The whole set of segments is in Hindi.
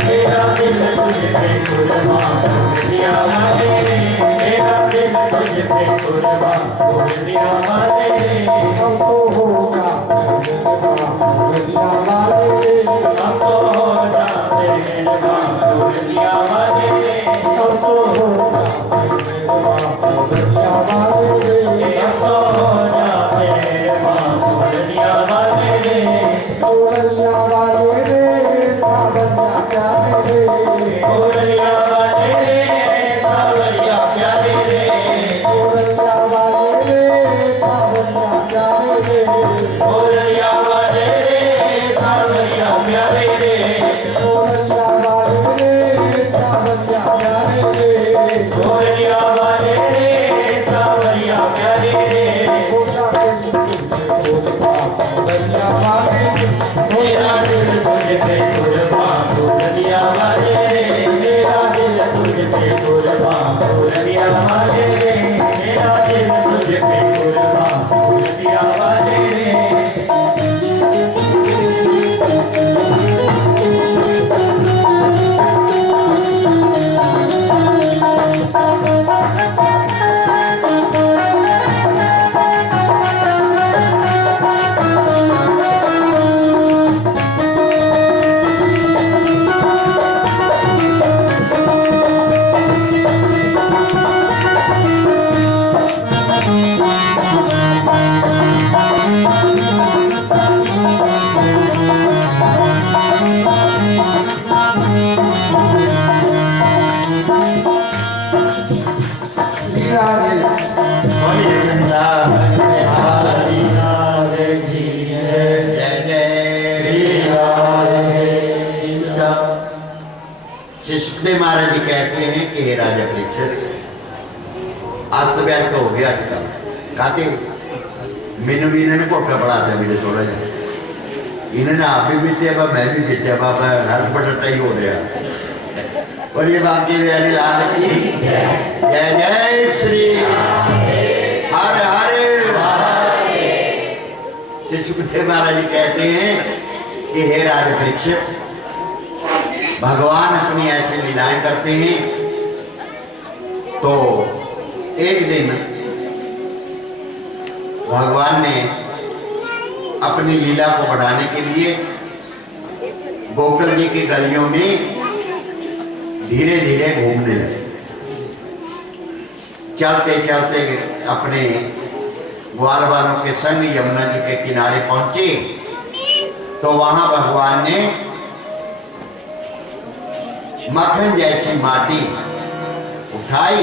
मेरा दिल तुझे पे कुर्बान बोल दिया वाले रे, मेरा दिल तुझे पे कुर्बान बोल दिया वाले रे, हमको होगा बोल दिया वाले रे, हमको होगा मेहरबान बोल दिया वाले रे, हमको होगा बोल दिया वाले रे, हमको होगा मेहरबान बोल दिया वाले रे, बोलिया वाले रे, सावरिया प्यारे रे, बोलिया वाले रे, सावरिया प्यारे रे, बोलिया वाले रे, सावरिया प्यारे रे, बोलिया वाले रे, सावरिया प्यारे रे, बोलिया वाले रे, सावरिया प्यारे रे, बोलिया वाले रे, सावरिया प्यारे रे, बोलिया वाले मेरा दिल तुझे पे कुर्बान बोल दिया वाले रे, मेरा दिल तुझे पे कुर्बान बोल दिया वाले रे, मेरा दिल तुझे पे कुर्बान बोल दिया वाले रे। सुखदेव महाराज जी कहते हैं कि हे राजा परीक्षित, आज तो ब्याह तो हो गया आजकल कहते मैंने भी इन्होंने कोठा पढ़ा था मेरे थोड़ा जा इन्होंने आप भी बीते मैं भी बीते बाबा हर बटटा ही हो गया और ये बाकी वाली लाल की जय जय श्री हर हर श्री सुखदेव महाराज जी कहते हैं कि हे राजा परीक्षित, भगवान अपनी ऐसी लीलाएं करते हैं। तो एक दिन भगवान ने अपनी लीला को बढ़ाने के लिए गोकुल जी की गलियों में धीरे धीरे घूमने लगे। चलते चलते अपने ग्वाल वालों के संग यमुना जी के किनारे पहुंचे तो वहां भगवान ने मक्खन जैसी माटी उठाई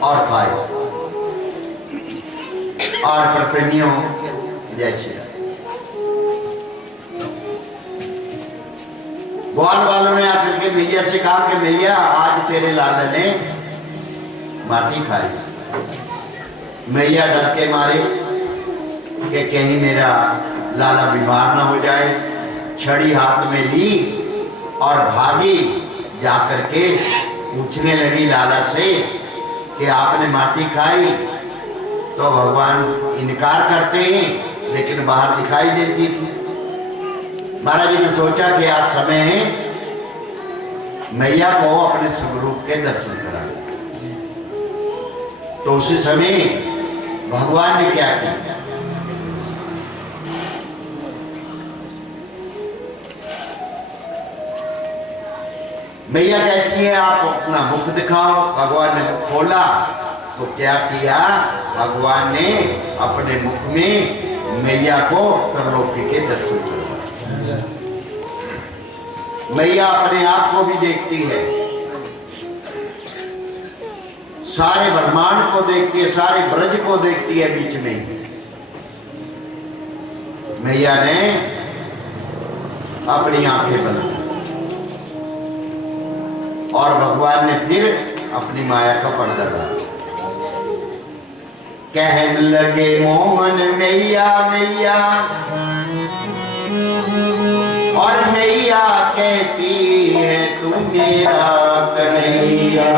और खाई और प्रेमियों जैसे ग्वाल वालों ने आकर के मैया से कहा कि मैया आज तेरे लाला ने माटी खाई। मैया डर के मारे कि कहीं मेरा लाला बीमार ना हो जाए, छड़ी हाथ में ली और भागी जाकर के पूछने लगी लाला से कि आपने माटी खाई। तो भगवान इनकार करते हैं लेकिन बाहर दिखाई देती थी। महाराज जी ने सोचा कि आज समय है मैया को अपने स्वरूप के दर्शन करा। तो उसी समय भगवान ने क्या किया, मैया कहती है आप अपना मुख दिखाओ। भगवान ने मुख खोला तो क्या किया, भगवान ने अपने मुख में मैया को त्रिलोकी के दर्शन करवाए। मैया अपने आप को भी देखती है, सारे ब्रह्मांड को देखती है, सारे ब्रज को देखती है। बीच में मैया ने अपनी आंखें बंद और भगवान ने फिर अपनी माया का पर्दा डाला। कहने लगे मोहन मैया मैया, और मैया कहती है तू मेरा कन्हैया।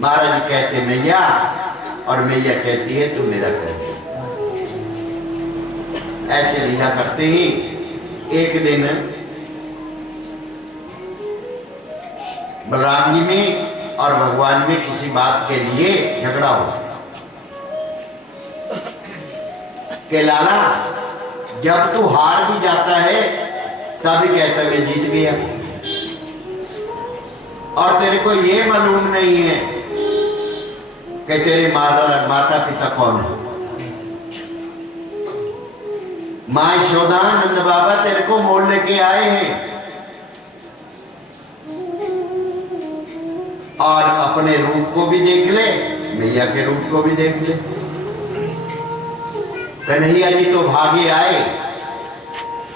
महाराज कहते मैया और मैया कहती है तू मेरा कन्हैया। ऐसे लीला करते ही एक दिन बलराम जी में और भगवान में किसी बात के लिए झगड़ा हो कि लाला जब तू हार भी जाता है तभी कहता मैं जीत गया, और तेरे को ये मालूम नहीं है कि तेरे माता पिता कौन है। मां यशोदा नंद बाबा तेरे को मोल लेके आए हैं और अपने रूप को भी देख ले, मैया के रूप को भी देख ले। कन्हैया जी तो भागे आए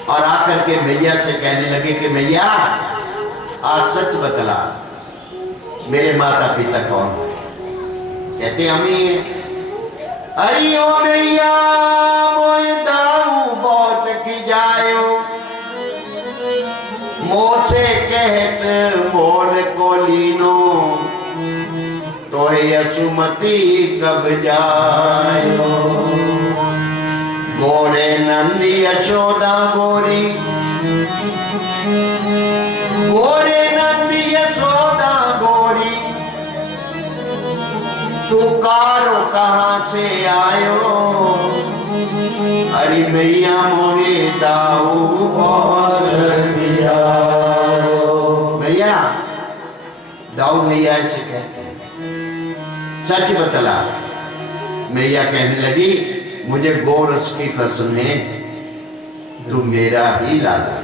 और आकर के मैया से कहने लगे कि मैया आज सच बतला, मेरे माता पिता कौन है? कहते हम ही हैं। अरे ओ मैया मोए दाऊ बहुत खिजायो, मोसे कहत मोल को लीनो, तो यसुमती कब जायो। गोरे नंदी यशोदा गोरी, गोरे नंदी यशोदा गोरी, तू कारो कहाँ से आयो। अरे मैया मोहे दाऊ बहुत दिया। भैया दाऊ भैया ऐसे कहते हैं, सच बतला। मैया कहने लगी मुझे गोरस की कसम है तू मेरा ही लाला।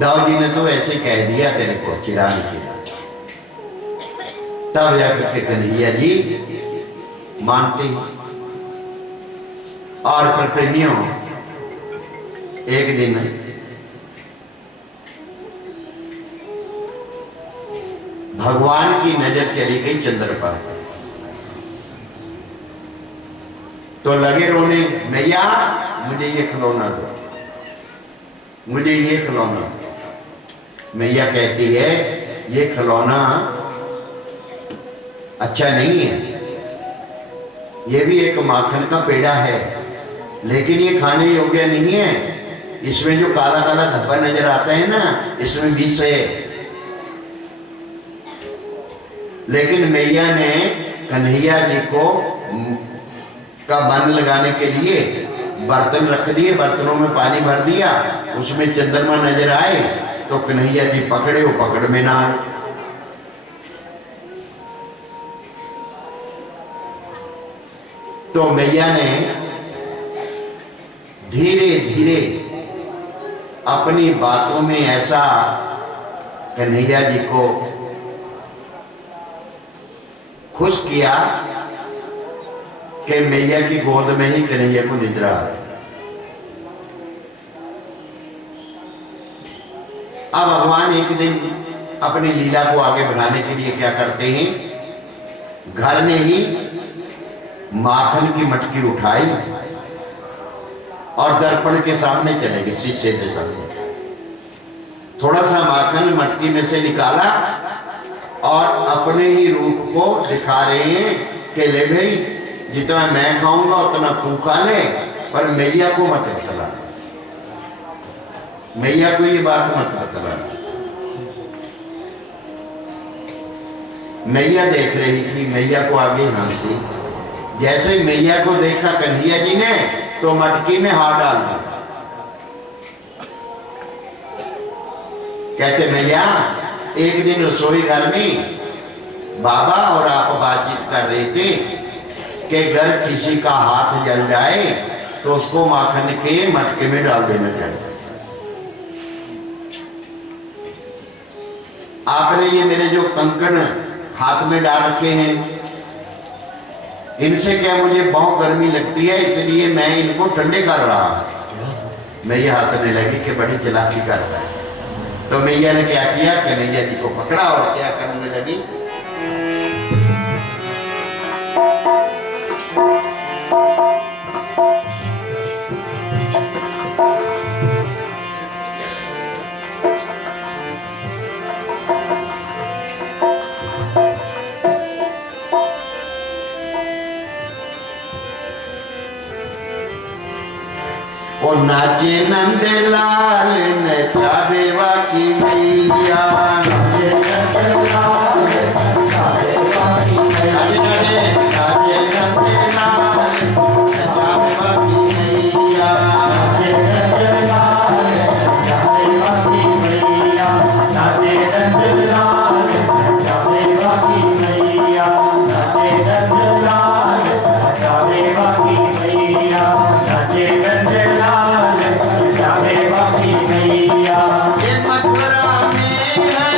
दाऊ जी ने तो ऐसे कह दिया तेरे को चिढ़ाने के लिए, तब जाकर के कन्हैया जी मानते हैं। और फिर प्रेमियों एक दिन भगवान की नजर चली गई चंद्र पर, तो लगे रोने, मैया मुझे ये खिलौना दो, मुझे ये खिलौना दो। मैया कहती है ये खिलौना अच्छा नहीं है, ये भी एक माखन का पेड़ा है, लेकिन ये खाने योग्य नहीं है। इसमें जो काला काला धब्बा नजर आता है ना, इसमें विष है। लेकिन मैया ने कन्हैया जी को का मन लगाने के लिए बर्तन रख दिए, बर्तनों में पानी भर दिया, उसमें चंद्रमा नजर आए तो कन्हैया जी पकड़े, वो पकड़ में ना आए। तो मैया ने धीरे धीरे अपनी बातों में ऐसा कन्हैया जी को खुश किया कि मैया की गोद में ही कन्हैया को निद्रा आ गई। अब भगवान एक दिन अपनी लीला को आगे बढ़ाने के लिए क्या करते हैं, घर में ही माखन की मटकी उठाई और दर्पण के सामने चले गए, शीशे के सामने थोड़ा सा माखन मटकी में से निकाला और अपने ही रूप को दिखा रहे हैं कि ले भाई जितना मैं खाऊंगा उतना तू खा ले, पर मैया को मत बतला, मैया को ये बात मत बतला। मैया देख रही थी, मैया को आगे हंसी। जैसे मैया को देखा कन्हैया जी ने तो मटकी में हाथ डाल दिया। कहते मैया एक दिन रसोई घर में बाबा और आप बातचीत कर रहे थे कि अगर किसी का हाथ जल जाए तो उसको माखन के मटके में डाल देना चाहिए। आपने ये मेरे जो कंकण हाथ में डाल रखे हैं, इनसे क्या मुझे बहुत गर्मी लगती है, इसलिए मैं इनको ठंडे कर रहा हूं। मैया हंसने लगी कि बड़ी चालाकी करता है। तो मैया ने क्या किया, कन्हैया जी को पकड़ा और क्या करने लगी, नाचे नंद लाल नचावे बाकी मैया नाचे नंद लाल नचावे बाकी मैया नाचे नंद लाल नचावे बाकी मैया नाचे नंद लाल नचावे बाकी मैया नाचे नंद लाल नचावे बाकी मैया नाचे नंद लाल नचावे बाकी मैया नाचे नंद लाल नचावे बाकी मैया ये मथुरा में है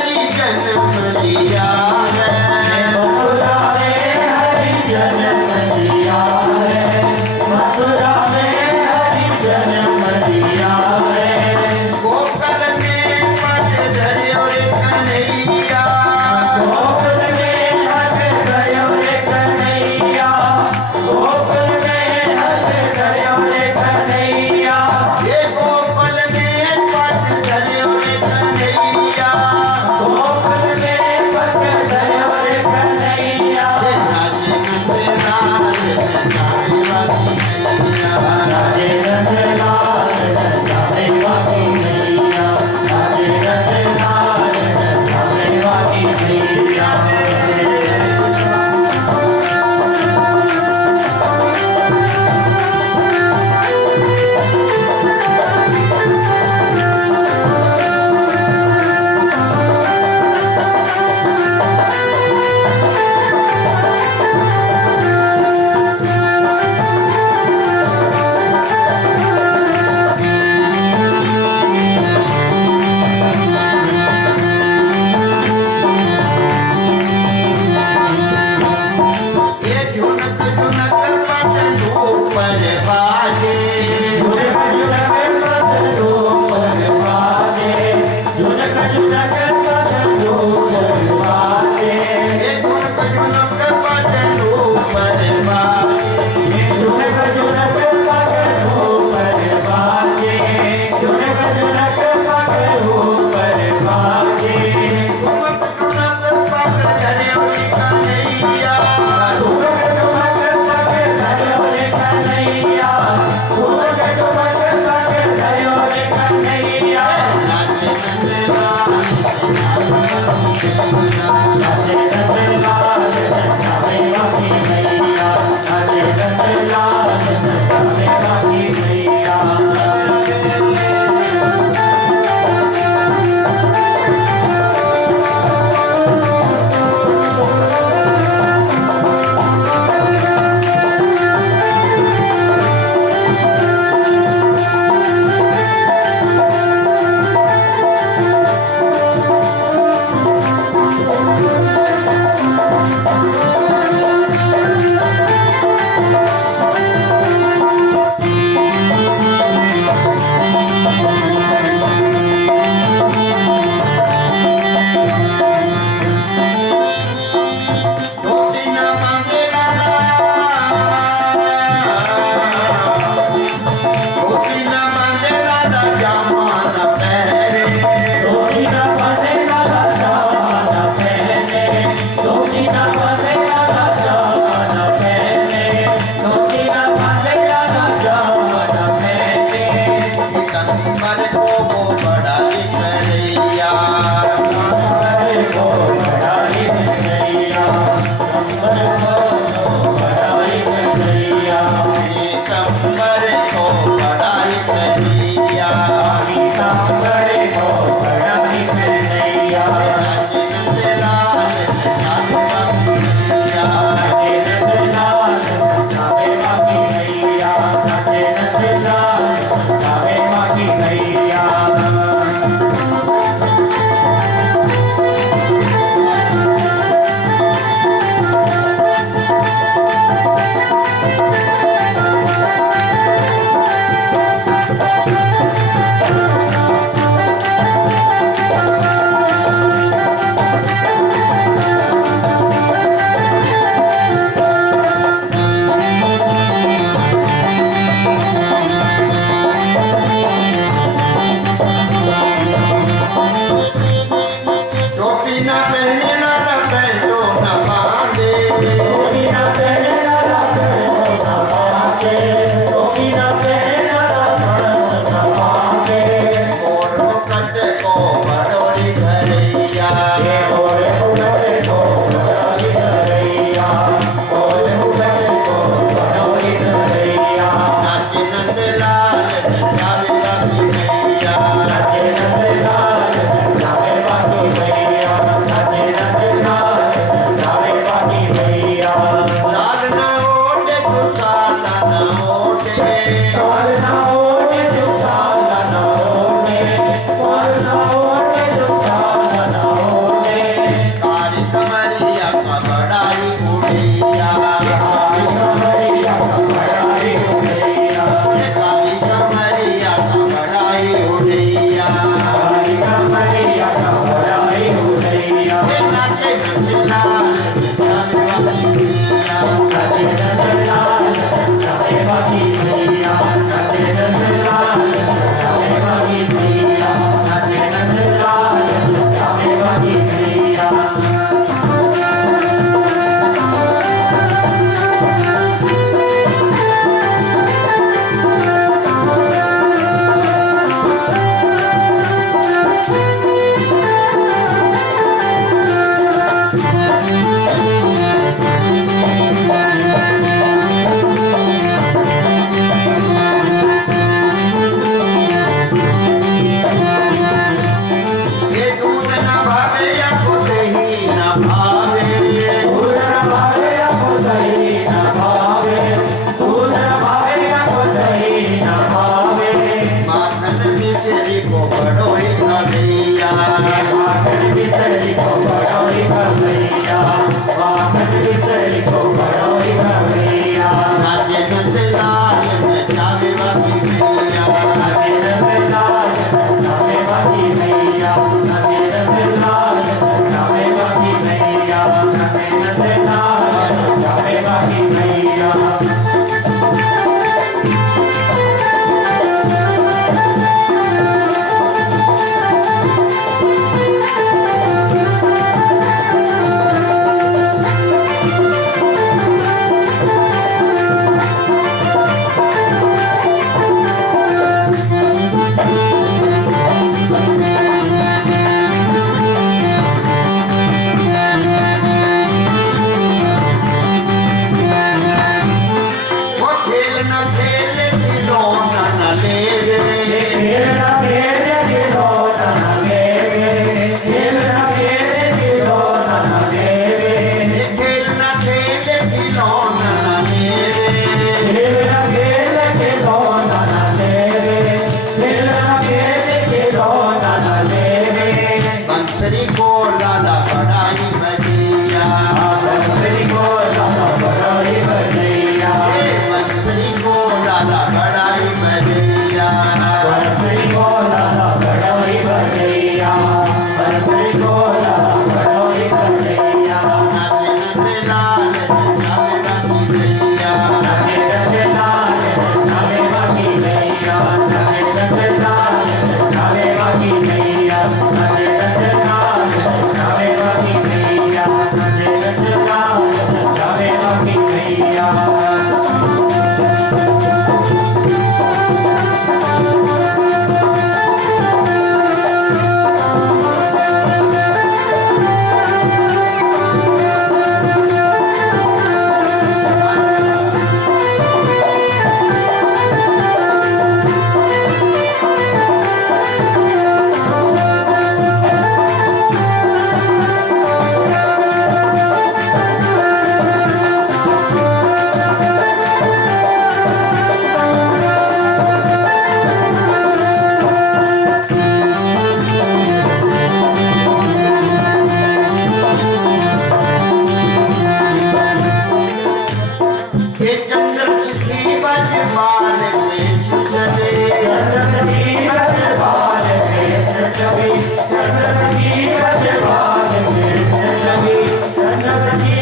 हसी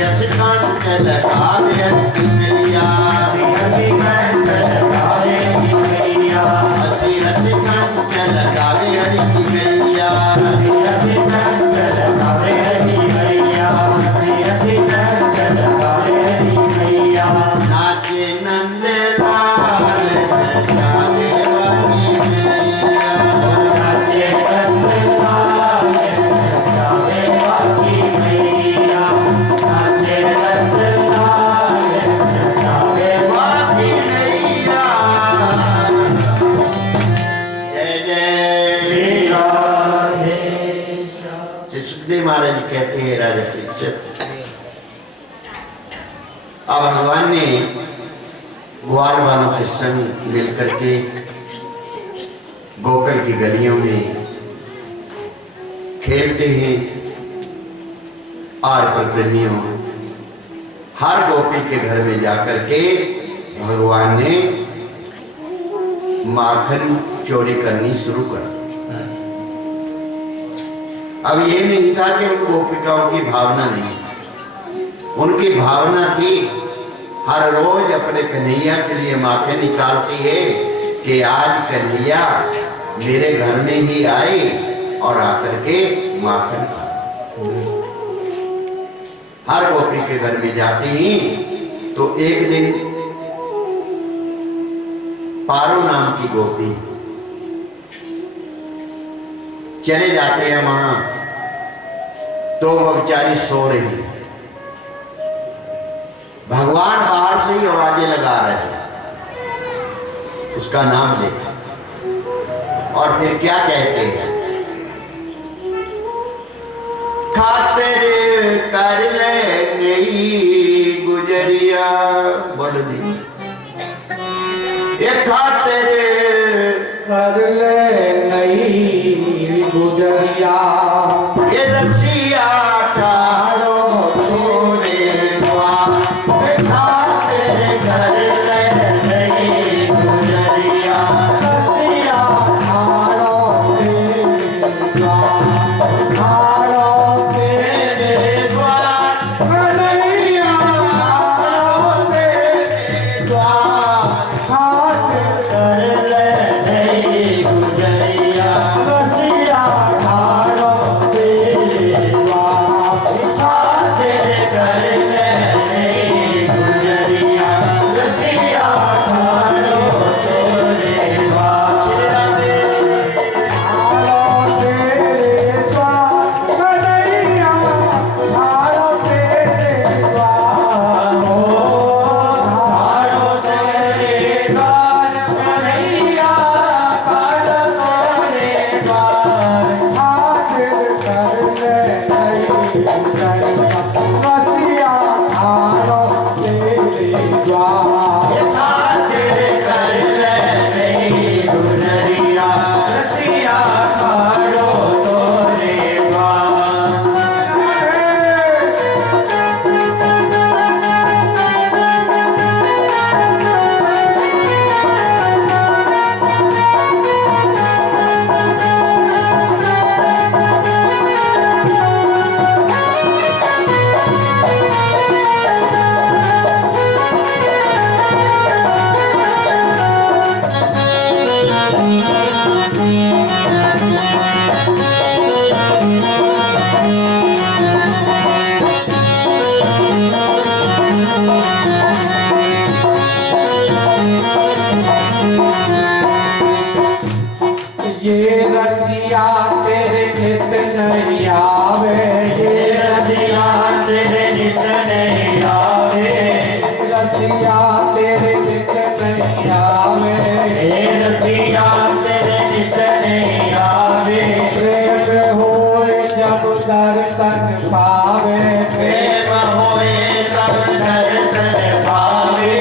हसी कंठ लगावे हरी मैया हसी हसी कंठ लगावे हरी मैया नाचे नंद लाल नचावे वाली सुखदेव महाराज कहते हैं राजा परीक्षित, अब भगवान ने ग्वाल वालों के संग मिलकर के गोकुल की गलियों में खेलते हैं और पत्नियों हर गोपी के घर में जाकर के भगवान ने माखन चोरी करनी शुरू कर दी। अब ये नहीं था कि उन गोपिकाओं की भावना नहीं, उनकी भावना थी हर रोज अपने कन्हैया के लिए माखन निकालती है कि आज कन्हैया मेरे घर में ही आए और आकर के माखन खा। हर गोपी के घर में जाती ही तो एक दिन पारो नाम की गोपी चले जाते हैं वहां, तो वो बेचारी सो रही, भगवान बाहर से ही आवाजें लगा रहे हैं, उसका नाम लेते और फिर क्या कहते हैं, खातिर कर ले नहीं गुजरिया, बोल दी ये खातिर कर ले नहीं गुजरिया, ये रसिया चारो तोरे खातिर कर ले नहीं गुजरिया, रसिया हारो तेरे द्वार, कन्हैया हारो तेरे द्वार, खातिर कर ले नहीं गुजरिया, रसिया हारो तेरे द्वार, खातिर कर ले नहीं गुजरिया, रसिया हारो तेरे द्वार, हारो तेरे द्वार, कन्हैया हारो तेरे द्वार, हो हारो तेरे द्वार, कन्हैया हारो तेरे द्वार, खातिर कर ले नहीं गुजरिया, रसिया हारो तेरे द्वार, खातिर कर ले नहीं गुजरिया, रसिया हारो तेरे द्वार। ये रसिया तेरे नित नहीं आवे, ये रसिया तेरे नित नहीं आवे, रसिया तेरे नित नहीं आवे, ये रसिया तेरे नित नहीं आवे, प्रेम होए जब दर्शन पावे, प्रेम होए जब दर्शन पावे,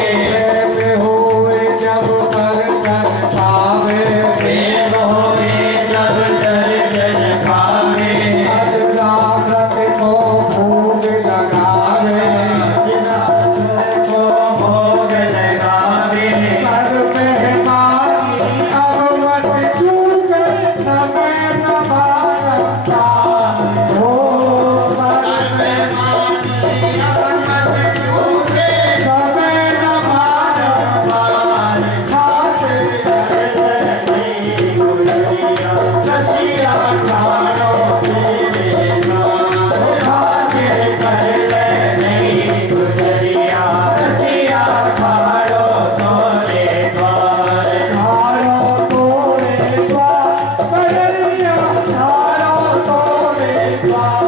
प्रेम होए जब दर्शन पावे, प्रेम होए जब दर्शन पावे, आज राम रथ को भोग लगावे, आज राम रथ को भोग लगावे, कर मेहमानी अब मत चूक, समय न भारत Hare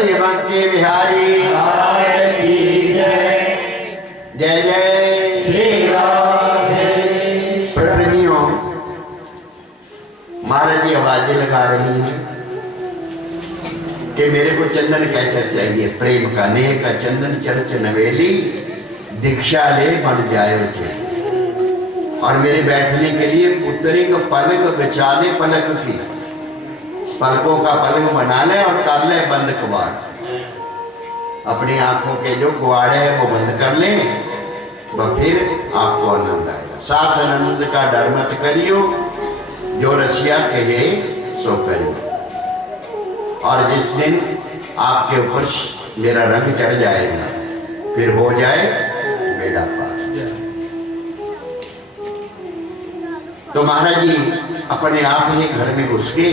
बोलिए भक्ति बिहारी लाल की जय। जय जय श्री राधे। प्रेमियों, महाराज जी आवाजें लगा रही हैं कि मेरे को चंदन कैसे चाहिए, प्रेम का नेह का चंदन चर्च नवेली, दीक्षा ले बन जाए उसे। और मेरे बैठने के लिए पुत्री को पलक बिछा ले, पलक की पलकों का पलक बना ले और कर ले बंद कबाड़। अपनी आंखों के जो कुआड़े है वो बंद कर ले, वह फिर आपको आनंद आएगा। साथ आनंद का डर मत करियो, जो रसिया कहे सो करियो। और जिस दिन आपके ऊपर मेरा रंग चढ़ जाएगा, फिर हो जाए बेड़ा पार। तो महाराज जी अपने आप ही घर में घुस के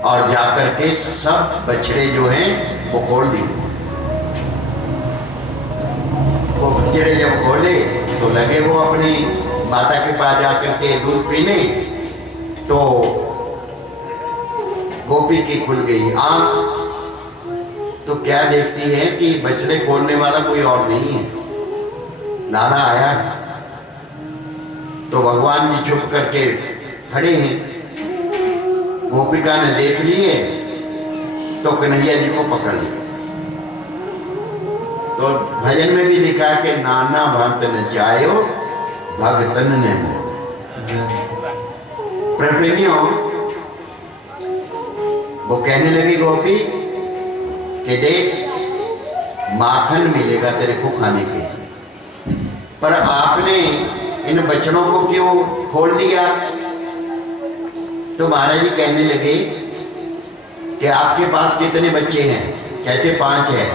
और जाकर के सब बछड़े जो हैं वो खोल दिए। वो बछड़े जब खोले तो लगे वो अपनी माता के पास जाकर के दूध पीने, तो गोपी की खुल गई आंख। तो क्या देखती है कि बछड़े खोलने वाला कोई और नहीं है, लाला आया है। तो भगवान जी चुप करके खड़े हैं। गोपिका ने देख लिए तो कन्हैया जी को पकड़ लिया। तो भजन में भी लिखा कि नाना भक्त नचायो भगतन ने। प्रेमियों, वो कहने लगी गोपी कि देख माखन मिलेगा तेरे को खाने के, पर आपने इन बच्चों को क्यों खोल दिया? तो महाराज जी कहने लगे कि आपके पास कितने बच्चे हैं? कहते 5 हैं।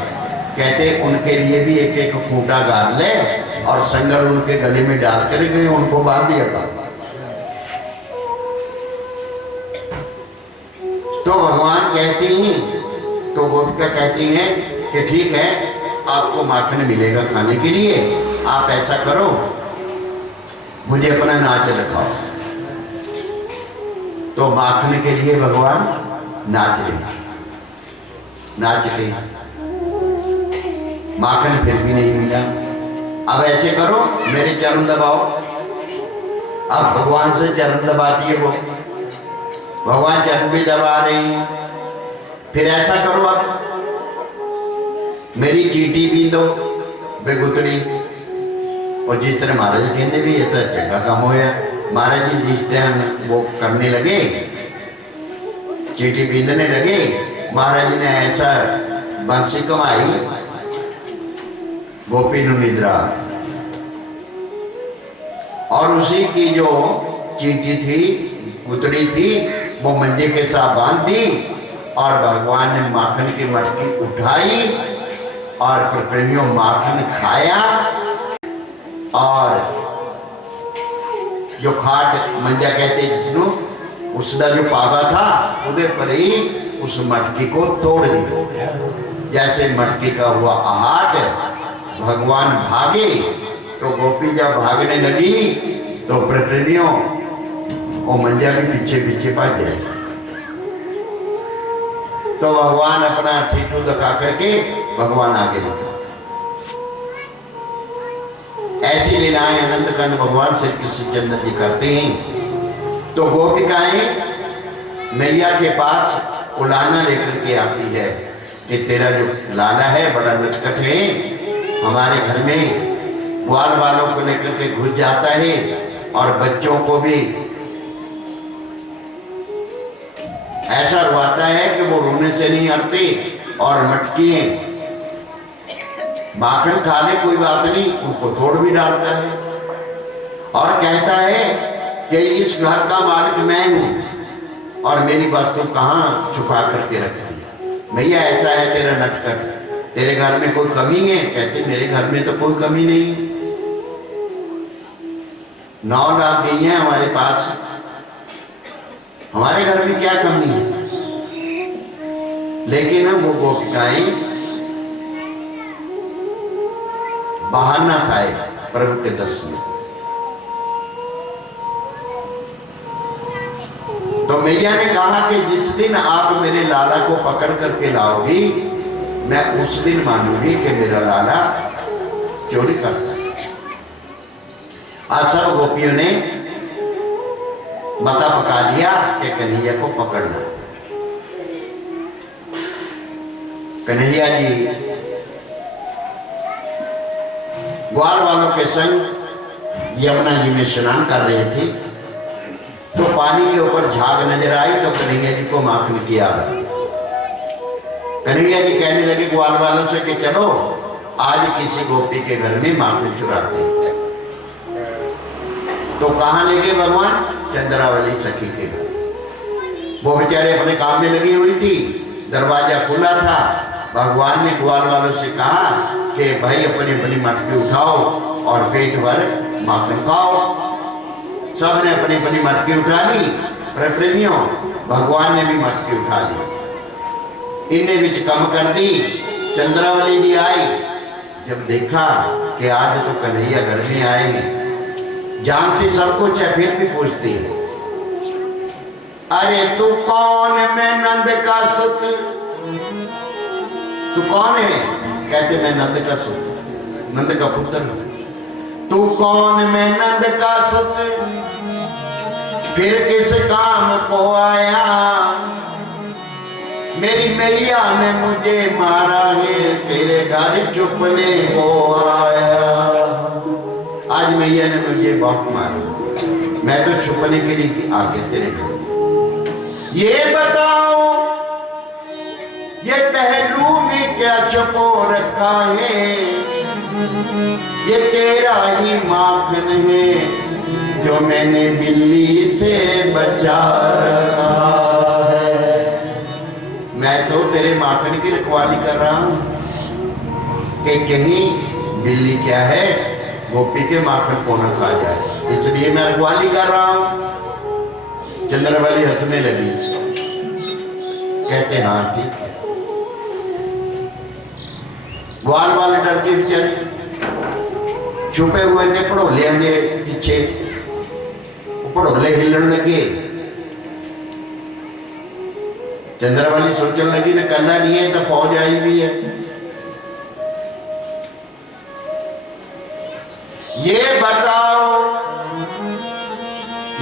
कहते उनके लिए भी एक एक खूंटा गाड़ ले और संगर उनके गले में डाल कर उनको बांध दिया था। तो भगवान कहती हैं, तो गोपिका कहती हैं कि ठीक है, आपको माखन मिलेगा खाने के लिए। आप ऐसा करो, मुझे अपना नाच दिखाओ। तो माखन के लिए भगवान नाच रहे, नाच रहे। माखन फिर भी नहीं मिला। अब ऐसे करो, मेरे चरण दबाओ। अब भगवान से चरण दबा दिए वो, भगवान चरण भी दबा रहे हैं। फिर ऐसा करो, अब मेरी चीटी भी दो बेगुतड़ी। और जिस तरह महाराज कहते भी ये तो चंगा काम होया। महाराज जी जिस टाइम वो करने लगे, चीटी बींधने लगे, महाराज जी ने ऐसा बंसी कमाई, गोपी निद्रा। और उसी की जो चीटी थी, गुतड़ी थी, वो मंजे के साथ बांध दी और भगवान ने माखन की मटकी उठाई और प्रेमियों माखन खाया। और जो खाट मंजा कहते जिसनु, उसका जो पागा था उधर पर ही उस मटकी को तोड़ दिया। जैसे मटकी का हुआ आहट, भगवान भागे। तो गोपी जब भागने लगी तो प्रेमियों वो मंजा भी पीछे पीछे भाग जाए। तो भगवान अपना ठीठू दिखा करके भगवान आगे निकला। ऐसी लीलाएं अनंत कंद भगवान श्री कृष्ण चंद्र जी करते हैं। तो गोपिकाएं मैया के पास उलाना लेकर के आती है कि तेरा जो लाला है बड़ा नटखट है, हमारे घर में ग्वाल वालों को लेकर के घुस जाता है और बच्चों को भी ऐसा रुआता है कि वो रोने से नहीं हटते। और मटकी माखन खा ले कोई बात नहीं, उनको तोड़ भी डालता है और कहता है कि इस घर का मालिक मैं हूं और मेरी वस्तु कहाँ छुपा करके रखी है। भैया ऐसा है तेरा नटखट, तेरे घर में कोई कमी है? कहते मेरे घर में तो कोई कमी नहीं, 9 लाख गई है हमारे पास, हमारे घर में क्या कमी है? लेकिन वो गोपिकाएं बहाना खाए प्रभु के दर्शन में। तो मैया ने कहा कि जिस दिन आप मेरे लाला को पकड़ करके लाओगी, मैं उस दिन मानूंगी कि मेरा लाला चोरी करता है। आज सब गोपियों ने मता पका दिया कि कन्हैया को पकड़ना। कन्हैया जी ग्वाल वालों के संग यमुना जी में स्नान कर रहे थे, तो पानी के ऊपर झाग नजर आई तो कन्हैया जी को माखन की याद आई। कन्हैया जी कहने लगे ग्वाल वालों से कि चलो आज किसी गोपी के घर में माखन चुराते हैं। तो कहां ले गए भगवान? चंद्रावली सखी के घर। वो बेचारे अपने काम में लगी हुई थी, दरवाजा खुला था। भगवान ने ग्वाल वालों से कहा कि भाई अपनी अपनी मटकी उठाओ और पेट भर माखन खाओ। सबने अपनी अपनी मटकी उठा ली। पर प्रेमियों, भगवान ने भी मटकी उठा ली, इन्हें बिच कम कर दी। चंद्रावली जी आई, जब देखा कि आज तो कन्हैया घर में आएंगे, जानती सब कुछ है फिर भी पूछती है, अरे तू कौन? मैं नंद का सुत। तू कौन है? कहते मैं नंद का सुत, नंद का पुत्र। तू कौन? मैं नंद का सुत, फिर किस काम को आया? मेरी मैया ने मुझे मारा है, तेरे घर चुपने को आया। आज मैया ने मुझे बहुत मारा, मैं तो छुपने के लिए आगे तेरे घर। ये बताओ ये पहलू में क्या छुपो रखा है? ये तेरा ही माखन है जो मैंने बिल्ली से बचा रखा है। मैं तो तेरे माखन की रखवाली कर रहा हूं कि कहीं बिल्ली क्या है गोपी के माखन को न खा जाए, इसलिए मैं रखवाली कर रहा हूं। चंद्रावली हंसने लगी, कहते हाँ ठीक है। ग्वाल वाले डर के बेचारे छुपे हुए थे पड़ोले के पीछे, पड़ोले हिलने लगे। चंद्रावली सोचने लगी मैं कल्ला नहीं है तो फौज आई भी है। ये बताओ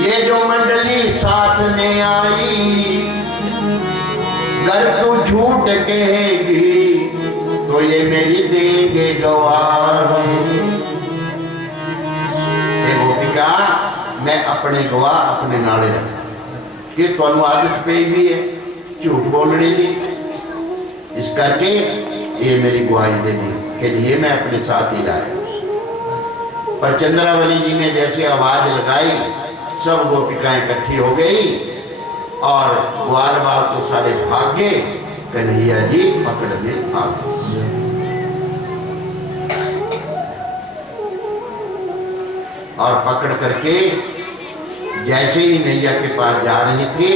ये जो मंडली साथ में आई, अगर तू झूठ कहेगी तो ये मेरी देंगे गवाह। गोपिका मैं अपने गवाह अपने नाले रख कि तुहानू आदत पई भी है झूठ बोलने की, इस करके ये मेरी गवाही दे दी कि ये मैं अपने साथ ही लाया। पर चंद्रावली जी ने जैसे आवाज लगाई सब गोपिकाएं इकट्ठी हो गई और ग्वाल वाल तो सारे भाग गए, कन्हैया जी पकड़ में आ गए। और पकड़ करके जैसे ही नैया के पास जा रही थी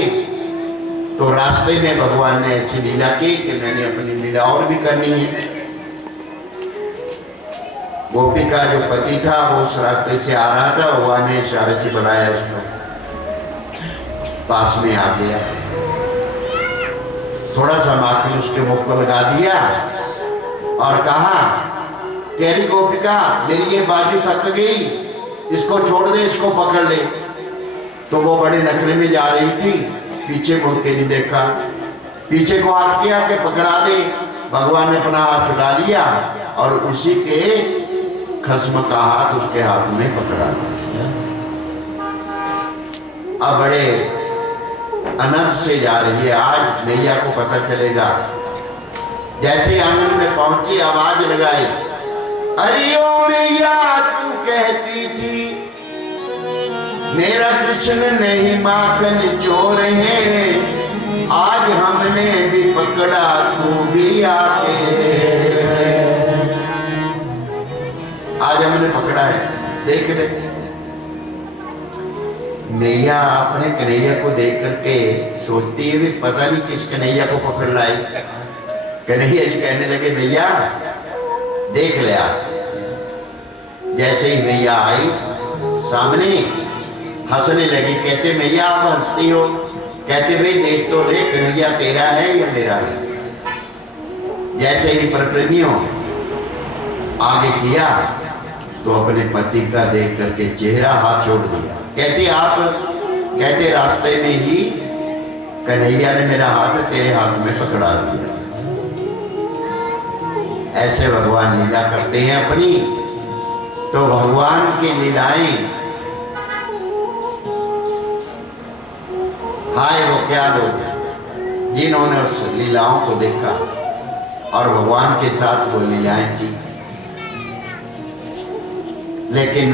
तो रास्ते में भगवान ने ऐसी लीला की कि मैंने अपनी लीला और भी करनी है। गोपी का जो पति था वो उस रास्ते से आ रहा था, भगवान ने इशारे से बुलाया उसको, पास में आ गया, थोड़ा सा माखन उसके मुख को लगा दिया और कहा तेरी गोपिका मेरी ये बाजू थक गई, इसको छोड़ दे, इसको पकड़ ले। तो वो बड़े नखरे में जा रही थी, पीछे मुड़ के नहीं देखा, पीछे को हाथ किया कि पकड़ा दे। भगवान ने अपना हाथ छुड़ा लिया और उसी के खस्म का हाथ उसके हाथ में पकड़ा दिया। अब बड़े आनंद से जा रही है। आज मैया को पता चलेगा। जैसे आंगन में पहुंची आवाज लगाई, अरे ओ मैया तू कहती थी मेरा कृष्ण नहीं माखन चोर है, आज हमने भी पकड़ा तू भी आके दे। आज हमने पकड़ा है, देख ले। मैया अपने कन्हैया को देख करके सोचती है भी पता नहीं किस कन्हैया को पकड़ लाई। कन्हैया जी कहने लगे मैया देख लिया। जैसे ही मैया आई सामने हंसने लगी, कहते मैया आप हंसती हो, कहते भाई देख तो ले कन्हैया तेरा है या मेरा है। जैसे ही प्रकृतियों आगे किया तो अपने पति का देख करके चेहरा हाथ छोड़ दिया। कहते रास्ते में ही कन्हैया ने मेरा हाथ तेरे हाथ में पकड़ा दिया। ऐसे भगवान लीला करते हैं अपनी। तो भगवान की लीलाएं हाय वो क्या लोग जिन्होंने उस लीलाओं को देखा और भगवान के साथ वो लीलाएं की। लेकिन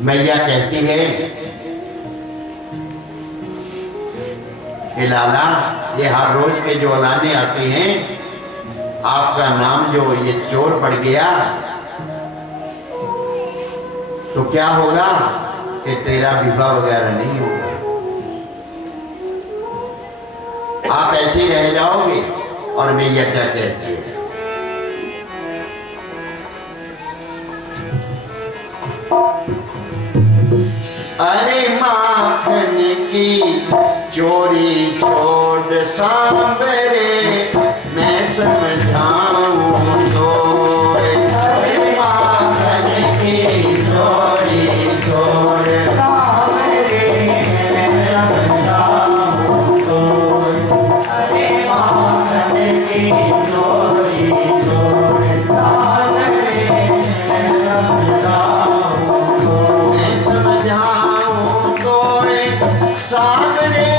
मैया कहती है कि लाला ये हर रोज के जो लाने आते हैं, आपका नाम जो ये चोर पड़ गया तो क्या होगा कि तेरा विवाह वगैरह नहीं होगा, आप ऐसे ही रह जाओगे। और मैया क्या कहती है, अरे माखन की चोरी छोड़ सांवरे मैं समझाऊं तो। अरे माखन की चोरी छोड़ सांवरे मैं समझाऊं तो। अरे माखन की चोरी छोड़ सांवरे मैं समझाऊं तो। मैं समझाऊं तो सावरे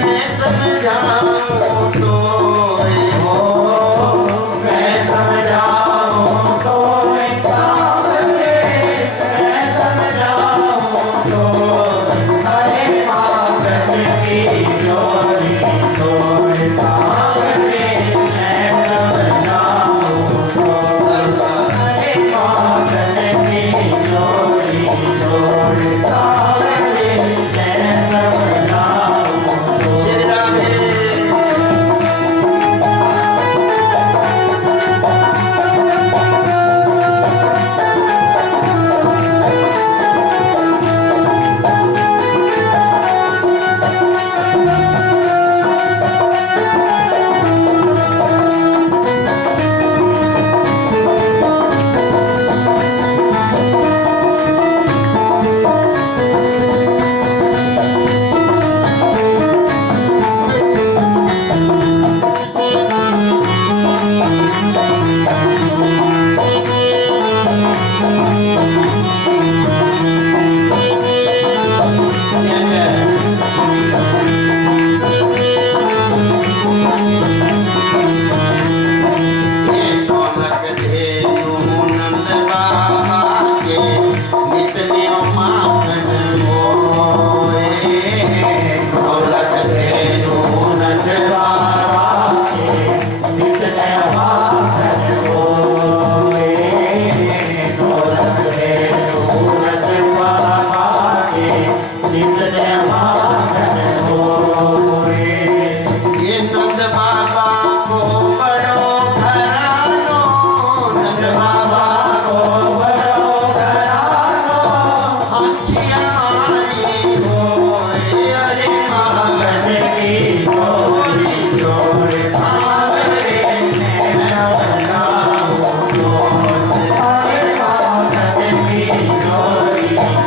मैं समझाऊं तो। मैं समझाऊं तो सावरे मैं समझाऊं तो। अरे माखन की चोरी छोड़ सावरे मैं समझाऊं तो। अरे माखन की चोरी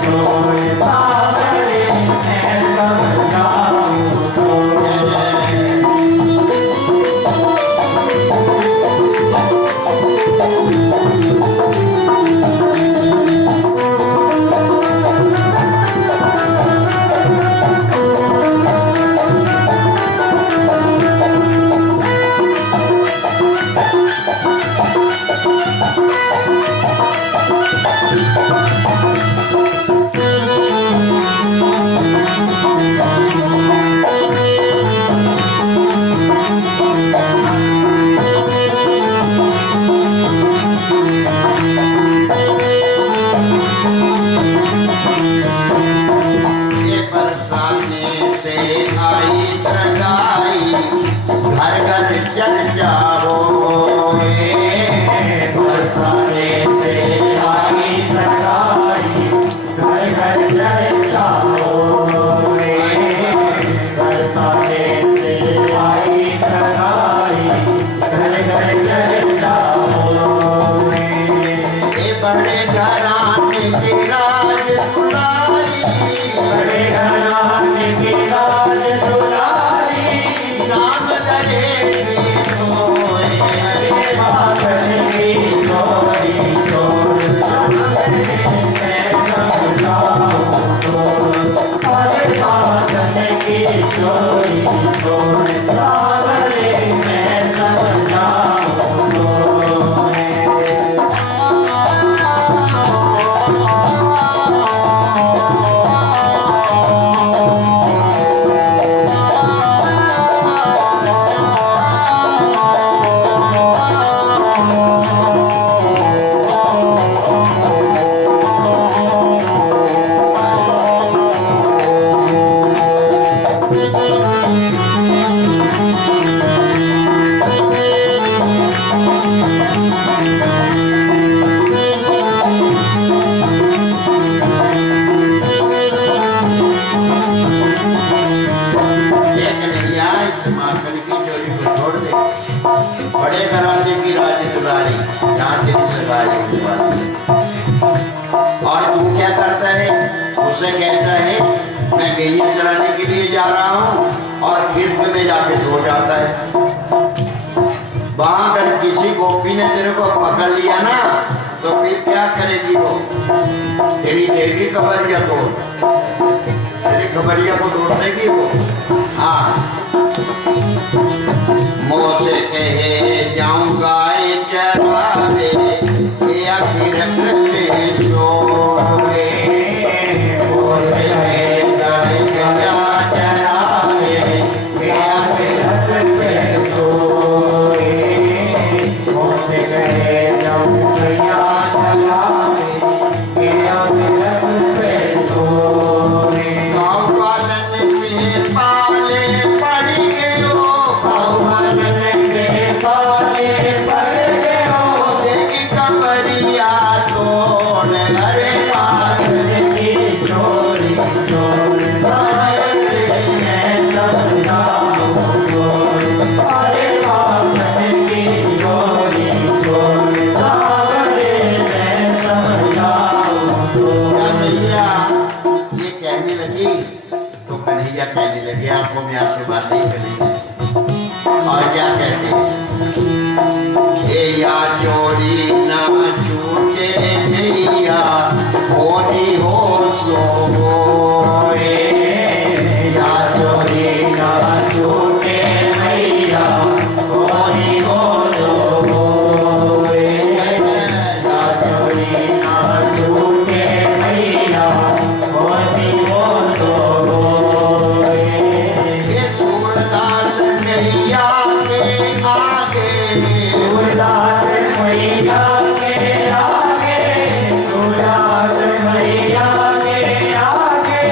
छोड़ सावरे मैं समझाऊं तो। घर घर जय श्याम चोरी छोड़ सावरे मैं समझाऊं तोरे। बड़े घराने की राज दुलारी, जहाँ तेरी सरकारी दुलारी। और तू क्या करता है? उसे कहता है मैं गैया चलाने के लिए जा रहा हूँ, और खिड़क में जाके सो जाता है। वहां अगर किसी गोपी ने तेरे को पकड़ लिया ना, तो फिर क्या करेगी वो? तेरी देगी खबरिया को, तेरी खबरिया को तोड़ देगी वो। हाँ, मोसे कहे जाऊंगा चरावे या फिर से सोए। मोसे कहे जाऊंगा चरावे या फिर से सोए। मोसे कहे जाऊंगा चरावे या फिर से सोए। गाँव वालन में पाले पड़ गए हो, गाँव वालन में पाले पड़ गए हो। देगी कमरिया तोड़ अरे पागल की चोरी छोड़ सावरे मैं समझाऊं तोरे। अरे पागल की चोरी छोड़ सावरे मैं समझाऊं तोरे। कन्हैया ये कहने लगी तो कन्हैया कहने लगे आपको मैं आपसे बात नहीं करेंगे। और क्या कहते हैं? ए या चोरी ना छूटे मैया, होनी हो सो होए। या चोरी ना छूटे मैया, होनी हो सो होए। या चोरी ना छूटे मैया, होनी हो सो होए। ये सूरदास मैया के आगे, सूरदास मैया के आगे, सूरदास मैया के आगे।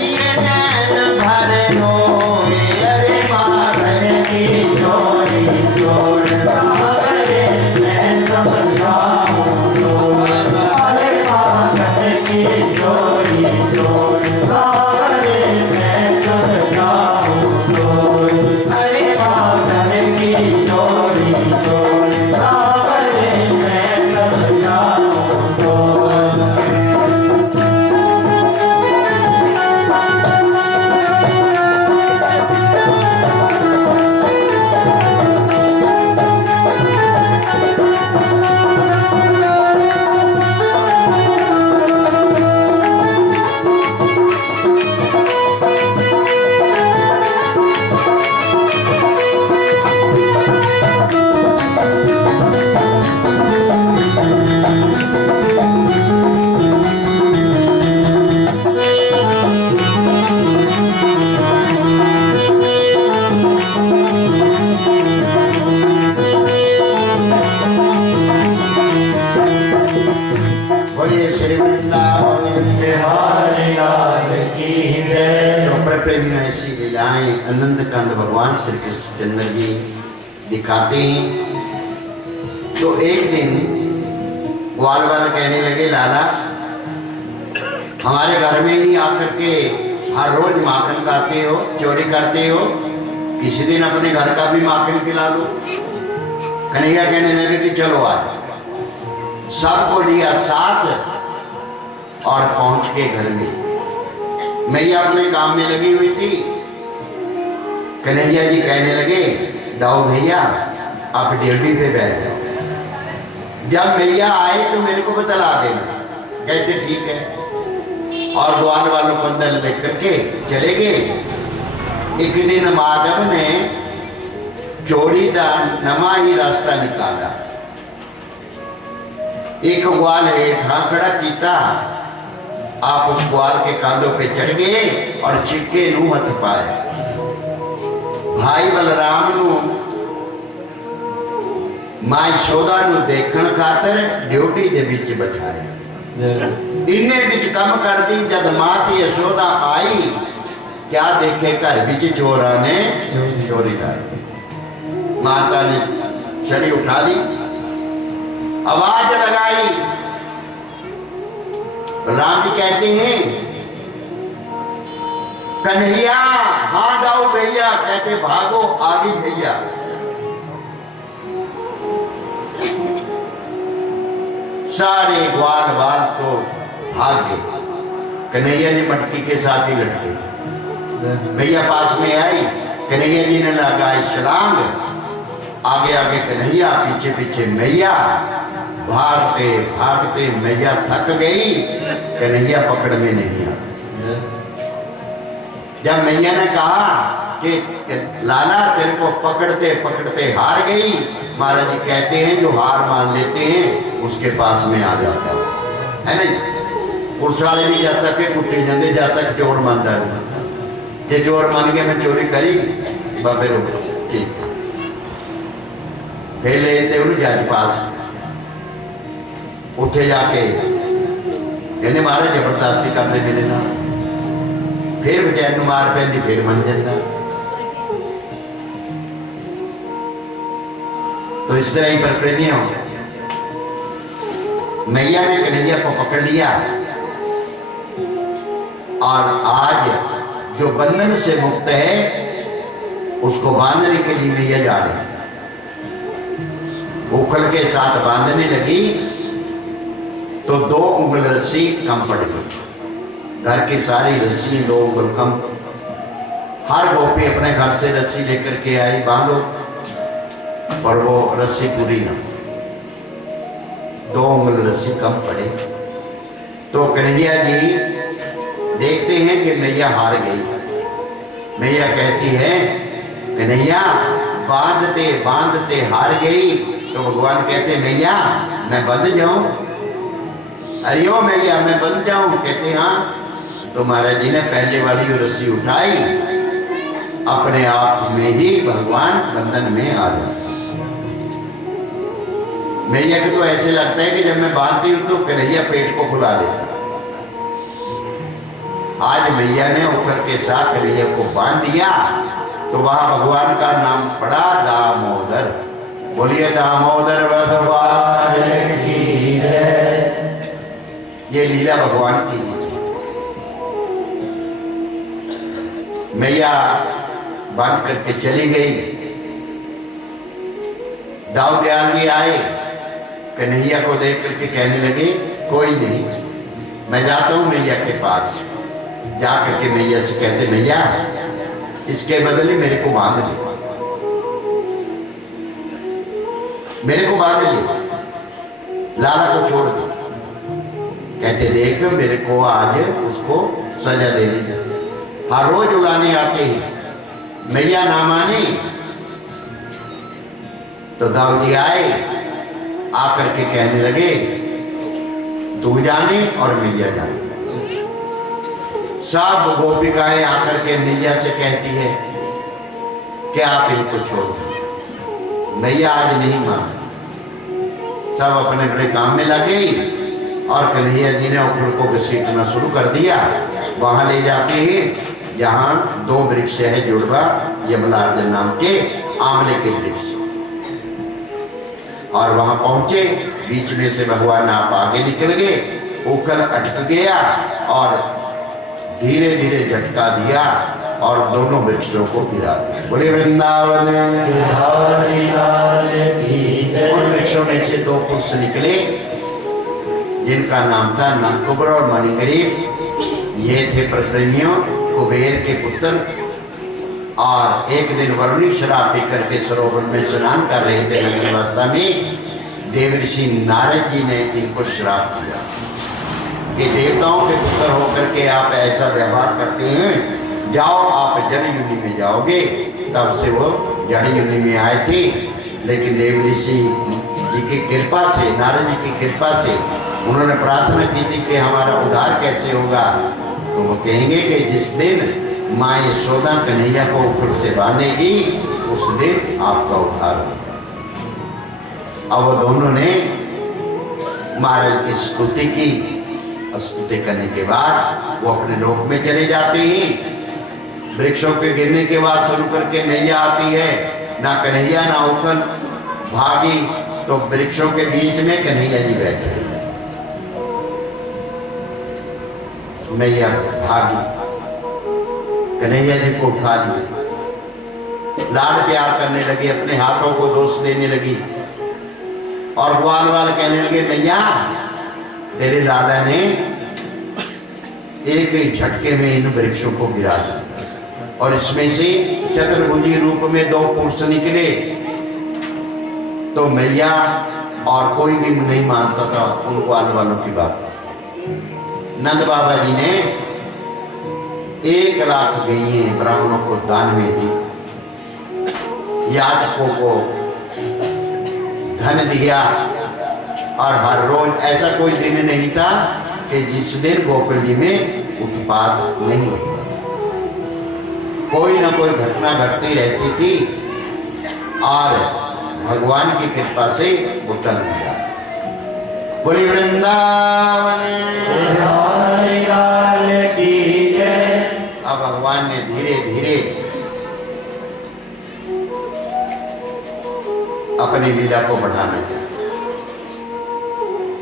ये नैन भरे होए अरे मारे। की चोरी छोड़ सावरे मैं समझाऊं तोरे। अरे पागल की चोरी छोड़ सावरे मैं समझाऊं तोरे। अरे पागल की चोरी छोड़ सावरे मैं समझाऊं तोरे। बोलिए श्री वृंदावन बिहारी लाल की जय। तो प्रेम में ऐसी लीलाएं आनंद कांद भगवान श्री कृष्णचंद्र जी दिखाते हैं। तो एक दिन ग्वाल वाले कहने लगे लाला हमारे घर में ही आकर के हर रोज माखन खाते हो, चोरी करते हो, किसी दिन अपने घर का भी माखन खिला दो। कन्हैया कहने लगे कि चलो आज। सबको लिया साथ और पहुंच के घर में। मैया अपने काम में लगी हुई थी। कन्हैया जी कहने लगे दाऊ भैया आप ड्यूटी पे बैठ जाओ, जब मैया आए तो मेरे को बतला देना। कहते ठीक है। और ग्वाल वालों को अंदर लेकर के चले गए। एक दिन माधव ने चोरी का नवा ही रास्ता निकाला। एक ग्वाल हेठा खड़ा किया, आप उस ग्वाल के कांधों पे चढ़ गए और चिक्के नू हथ पाए। भाई बलराम नू मां यशोदा नू देखण खातर ड्यूटी दे विच बैठाया। इन्ने विच कम करदी जद मां यशोदा आई, क्या देखे घर विच चोरा ने चोरी लाई। माता ने छड़ी उठा दी, आवाज लगाई। राम जी कहते हैं कन्हैया भाग आओ भैया, कहते भागो आगे भैया। सारे ग्वाल बाल तो भाग गए। कन्हैया जी मटकी के साथ ही लटके। भैया पास में आई, कन्हैया जी ने लगाई छलांग। आगे आगे कन्हैया, पीछे पीछे मैया। भागते भागते मैया थक गई, कन्हैया पकड़ में नहीं आ। जब मैया ने कहा कि लाला तेरे को पकड़ते पकड़ते हार गई, महाराज जी कहते हैं जो हार मान लेते हैं उसके पास में आ जाता है नहीं। पुलिस वाले भी जब तक कुट्टे जाते जब तक चोर मानता है। जे चोर मान के मैं चोरी करी बाबे रो ठीक फिर लेते उन्हें जज पास उठे जाके कहते महाराज जबरदस्ती करते मेरे ना, फिर बेचारे नू मार पैंदी, फिर मन जाता। तो इस तरह ही बरकरार हो। मैया ने कन्हैया को पकड़ लिया और आज जो बंधन से मुक्त है उसको बांधने के लिए मैया जा रही है। उखल के साथ बांधने लगी तो 2 उंगल रस्सी कम पड़ गई। घर की सारी रस्सी 2 उंगल कम। हर गोपी अपने घर से रस्सी लेकर के आई, बांधो, और वो रस्सी पूरी ना, 2 उंगल रस्सी कम पड़े। तो कन्हैया जी देखते हैं कि मैया हार गई। मैया कहती है कन्हैया बांधते बांधते हार गई। तो भगवान कहते मैया मैं बंध जाऊं? अरे ओ मैया मैं बंध जाऊं? कहते हाँ। तो महाराज जी ने पहले वाली वो रस्सी उठाई, अपने आप में ही भगवान बंधन में आ जाता। मैया को तो ऐसे लगता है कि जब मैं बांधती हूं तो कन्हैया पेट को फुला देता। आज मैया ने ऊपर के साथ कन्हैया को बांध दिया तो वहां भगवान का नाम पड़ा दामोदर। बोलिए दामोदर भगवान की जय। ये लीला भगवान की। मैया बांध करके चली गई। दाऊ दयाल भी आए, कन्हैया को देख करके कहने लगे कोई नहीं, मैं जाता हूं मैया के पास। जा करके मैया से कहते मैया इसके बदले मेरे को बांध ले, मेरे को बांध ले, लाला को छोड़ दे। कहते देख मेरे को आज उसको सजा देनी। हर रोज उड़ाने आते हैं, मैया ना मानी तो दाऊ जी आए, आकर के कहने लगे तू जाने और मैया जाने। सब गोपिकाएं आकर के मैया से कहती है कि आप इनको छोड़ दो। मैया आज नहीं मानी, सब अपने अपने काम में लग गई और कन्हैया जी ने उखल को घसीटना शुरू कर दिया। वहां ले जाते हैं जहां 2 वृक्ष है जुड़वा यमलार्जन नाम के आंवले के वृक्ष, और वहां पहुंचे। बीच में से भगवान आप आगे निकल गए, उखल अटक गया और धीरे धीरे झटका दिया और दोनों वृक्षों को गिरा दिया। बोले वृंदावन। उन वृक्षों में से 2 पुरुष निकले जिनका नाम था नकुबर और मणिग्रीव। ये थे प्रकृतियों कुबेर के पुत्र, और एक दिन वरुणी शराब पी करके सरोवर में स्नान कर रहे थे नगरावस्था में। देवर्षि नारद जी ने इनको श्राप दिया कि देवताओं के पुत्र होकर के आप ऐसा व्यवहार करते हैं जाओ आप जड़ योनि में जाओगे। तब से वो जड़ योनि में आए थे, लेकिन देव ऋषि जी की कृपा से, नारद जी की कृपा से उन्होंने प्रार्थना की थी कि हमारा उद्धार कैसे होगा। तो वो कहेंगे कि जिस दिन माँ यशोदा कन्हैया को ऊपर से बांधेगी उस दिन आपका उद्धार होगा। अब वो दोनों ने महाराज की स्तुति की। स्तुति करने के बाद वो अपने लोक में चले जाते हैं। वृक्षों के गिरने के बाद शुरू करके मैया आती है, ना कन्हैया ना उखल भागी, तो वृक्षों के बीच में कन्हैया जी बैठे। मैया भागी, कन्हैया जी को उठा लिए, लाड प्यार करने लगी, अपने हाथों को दोष देने लगी और ग्वाल वाल कहने लगे, मैया तेरे लाला ने एक ही झटके में इन वृक्षों को गिरा दिया और इसमें से चतुर्भुजी रूप में दो पुरुष निकले। तो मैया और कोई भी नहीं मानता था उन ग्वाल वालों की बात। नंद बाबा जी ने 1 लाख गईं ब्राह्मणों को दान में दी, याचकों को धन दिया, और हर रोज ऐसा कोई दिन नहीं था कि जिस दिन गोकुल जी में उत्पात नहीं होता, कोई ना कोई घटना घटती रहती थी और भगवान की कृपा से वो टल गया। बोली वृंदावन की जय। अब भगवान ने धीरे धीरे अपनी लीला को बढ़ाना चाहिए।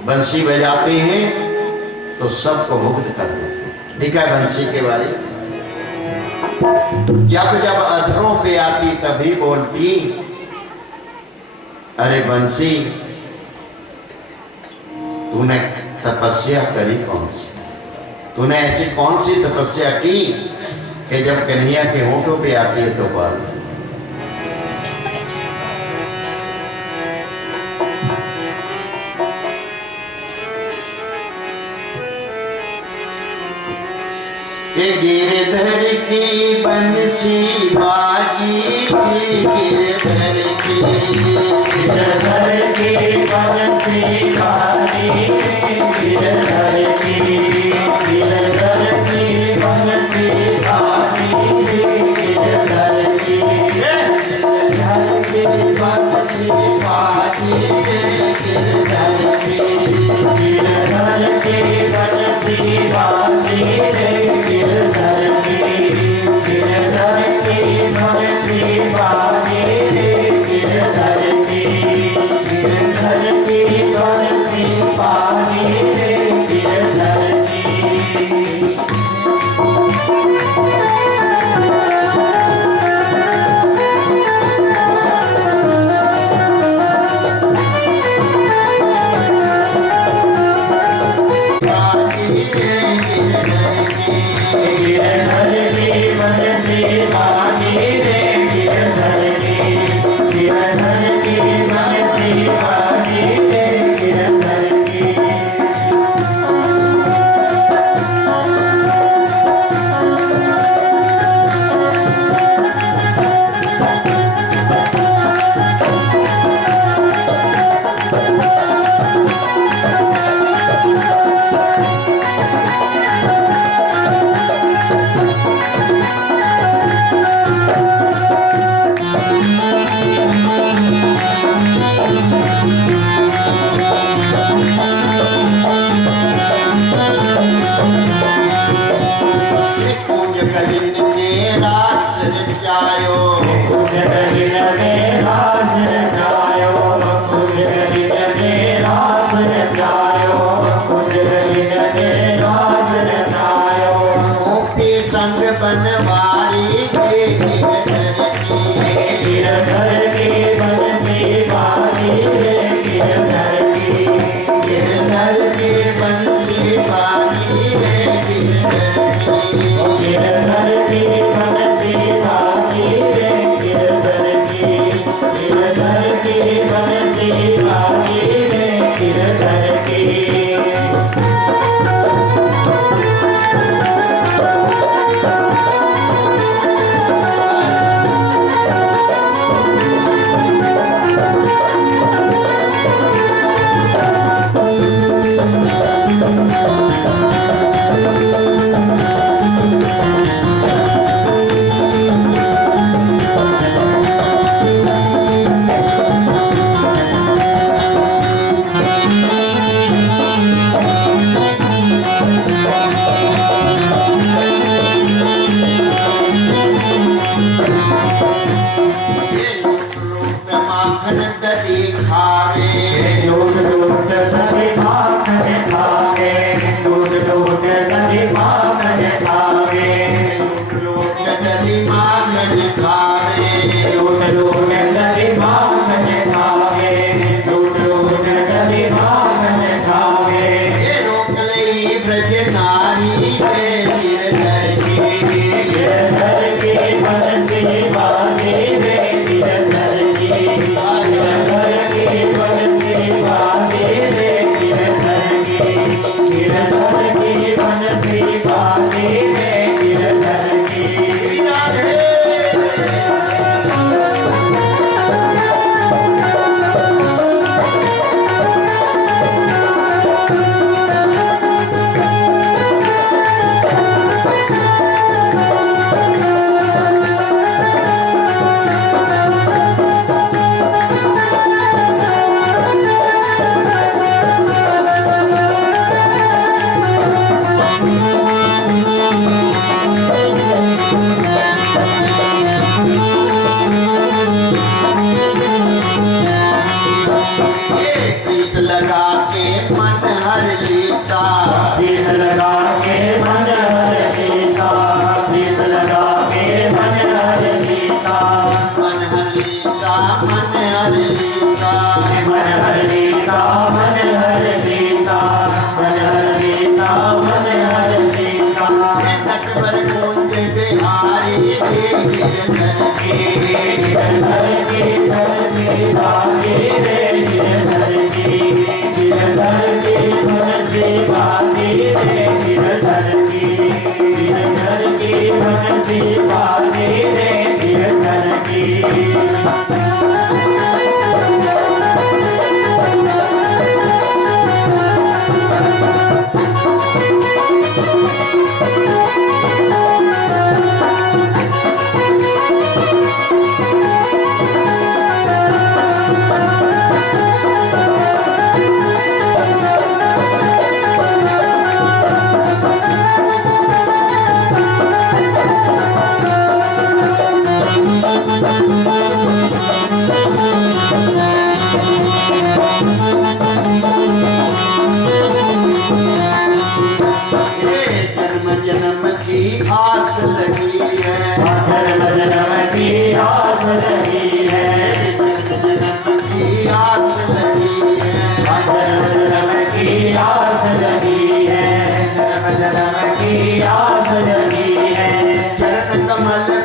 बंसी बजाते हैं तो सबको मुक्त कर देते हैं। ठीक है, बंसी के बारे जब जब अधरों पे आती तभी बोलती, अरे बंसी तूने तपस्या करी कौन सी, तूने ऐसी कौन सी तपस्या की कि जब कन्हैया के होठों पे आती है तो बोल। गिरधर की बंसी बाजी, गिरधर की बंसी बाजी, गिरधर की बंसी बाजी, गिरधर की बंसी बाजी, गिरधर की बंसी बाजी।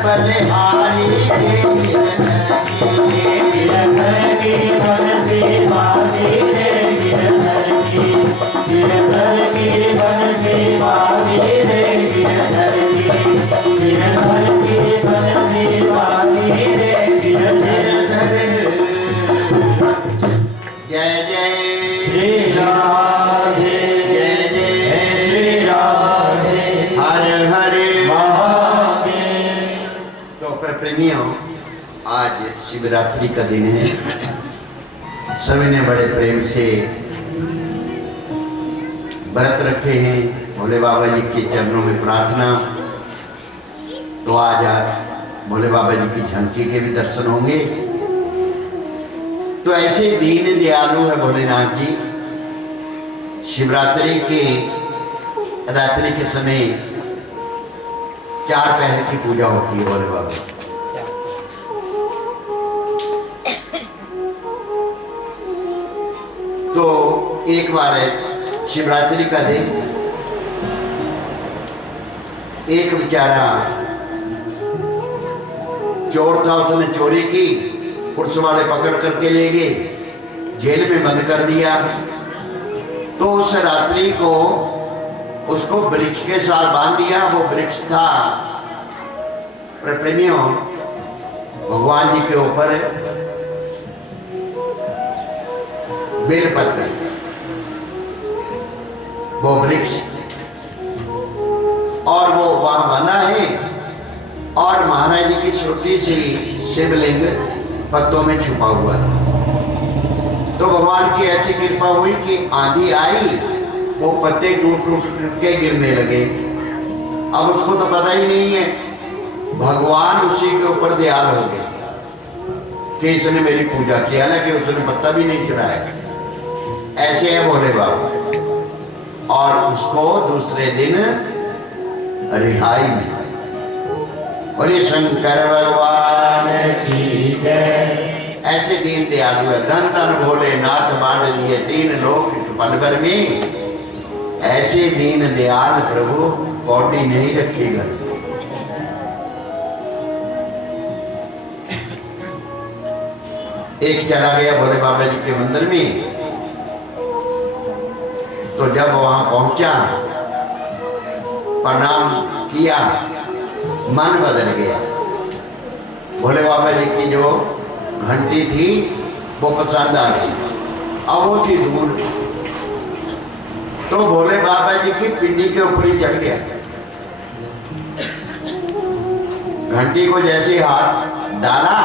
बलिहारी के गिरधर की बंसी बाजी रे गिरधर की बंसी बाजी रे गिरधर की बंसी बाजी रे गिरधर। जय जय श्री राधे जय जय श्री राधे हर हर महादेव। तो प्रेमियों, आज शिवरात्रि का दिन है। सभी ने बड़े प्रेम से व्रत रखे हैं। भोले बाबा जी के चरणों में प्रार्थना। तो आज भोले बाबा जी की झांकी के भी दर्शन होंगे। तो ऐसे दीन दयालु है भोलेनाथ जी। शिवरात्रि के रात्रि के समय 4 पहर की पूजा होती है भोले बाबा। तो एक बार है शिवरात्रि का दिन, एक बेचारा चोर था, उसने चोरी की, पुलिस वाले पकड़ करके ले गए, जेल में बंद कर दिया। तो उस रात्रि को उसको वृक्ष के साथ बांध दिया। वो वृक्ष था प्रेमियों भगवान जी के ऊपर बेलपत्र, वो वृक्ष, और वो वहां बना है। और महाराज जी की छोटी सी शिवलिंग पत्तों में छुपा हुआ था। तो भगवान की ऐसी कृपा हुई कि आंधी आई, वो पत्ते टूट टूट के गिरने लगे। अब उसको तो पता ही नहीं है, भगवान उसी के ऊपर दयाल हो गए कि इसने मेरी पूजा किया ना, कि उसने पत्ता भी नहीं चढ़ाया। ऐसे है भोले बाबा। और उसको दूसरे दिन रिहाई मिली। बोले शंकर भगवान की जय। ऐसे दीन दयालु है। धन धन भोलेनाथ बांट दिए 3 लोक पल भर में। ऐसे दीन दयाल प्रभु कौड़ी नहीं रखेगा। एक चला गया भोले बाबा जी के मंदिर में। तो जब वहां पहुंचा, प्रणाम किया, मन बदल गया। भोले बाबा जी की जो घंटी थी वो पसंद आ गई। अब वो थी दूर। तो भोले बाबा जी की पिंडी के ऊपर ही चढ़ गया। घंटी को जैसे हाथ डाला,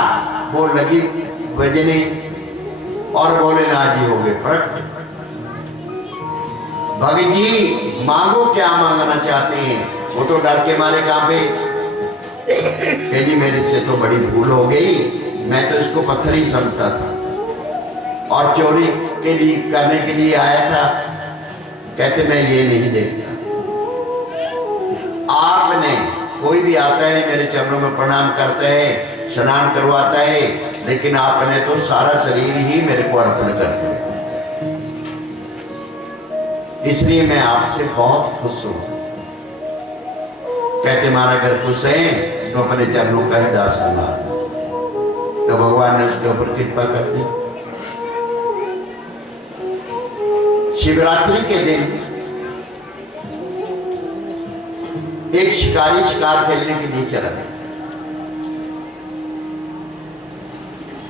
वो लगी बजने और भोलेनाथ जी हो गए प्रकट। भगत जी मांगो, क्या मांगना चाहते हैं? वो तो डर के मारे कांपे कि जी मेरे से तो बड़ी भूल हो गई, मैं तो इसको पत्थर ही समझता था और चोरी के लिए करने के लिए आया था। कहते मैं ये नहीं देखता। आपने, कोई भी आता है मेरे चरणों में प्रणाम करता है, स्नान करवाता है, लेकिन आपने तो सारा शरीर ही मेरे को अर्पण कर दिया। इसलिए मैं आपसे बहुत खुश हूं। कहते महाराज अगर खुश हैं तो अपने चरणों का ही दास बना। तो भगवान ने उसके ऊपर कृपा कर दी। शिवरात्रि के दिन एक शिकारी शिकार खेलने के लिए चला गया।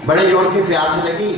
बड़े जोर की प्यास लगी।